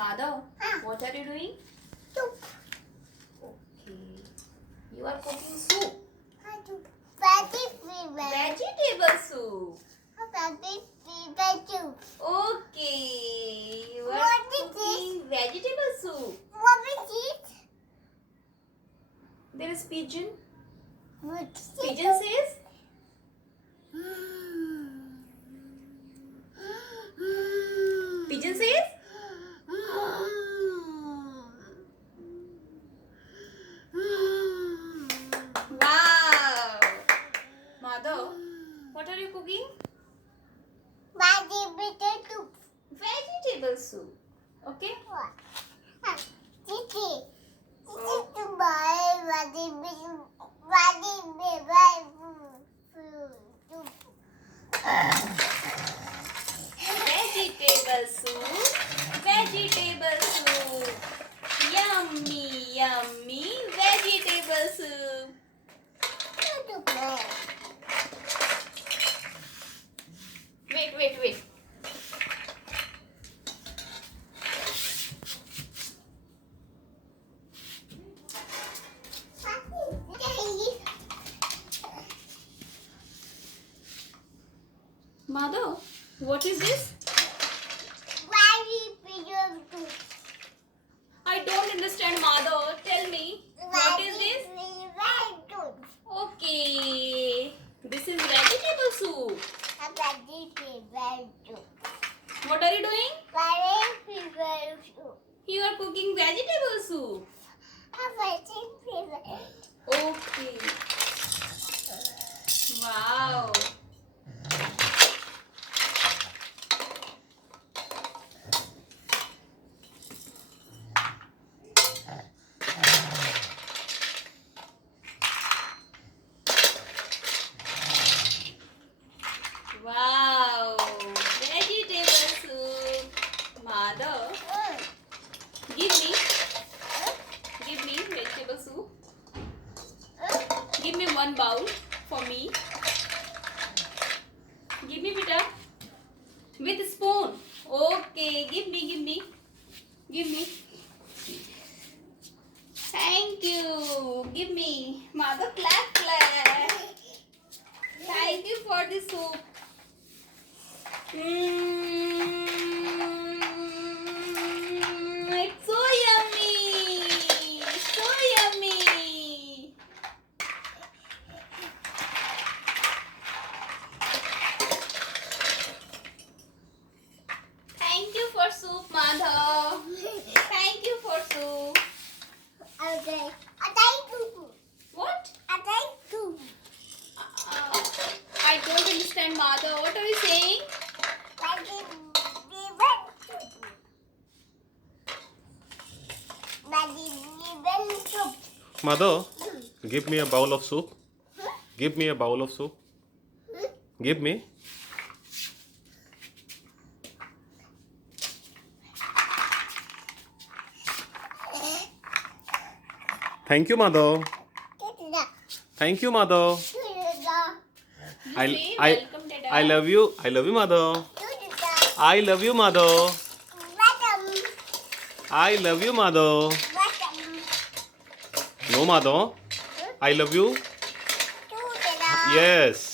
Madhav, what are you doing? Soup. Okay. You are cooking soup. Vegetable. Vegetable soup. Vegetable soup. Okay. You are What is cooking vegetable soup. What is it? There is pigeon. What is it? Pigeon says, pigeon says, wow. Madhav, what are you cooking? Vegetable soup. Vegetable soup. Okay. Chichi. Vegetable soup. Vegetable soup. Yummy, yummy vegetable soup. Wait. Madhav, what is this? I don't understand, Madhav. Tell me. What is this? Okay. This is vegetable soup. What are you doing? You are cooking vegetable soup. Okay. Wow. Wow. Vegetable soup. Madhav, give me vegetable soup. Give me one bowl for me. Give me, beta. With spoon. Okay, give me. Thank you. Give me. Mother, clap. Thank you for the soup. It's so yummy. So yummy. Thank you for soup, Madhav. Thank you for soup. What? I don't understand, Madhav. What are you saying? Mother, give me a bowl of soup. Give me a bowl of soup. Give me. Thank you, Mother. Thank you, Mother. I love you. I love you, Mother. I love you, Mother. I love you, Mother. No, Mother. I love you. Yes.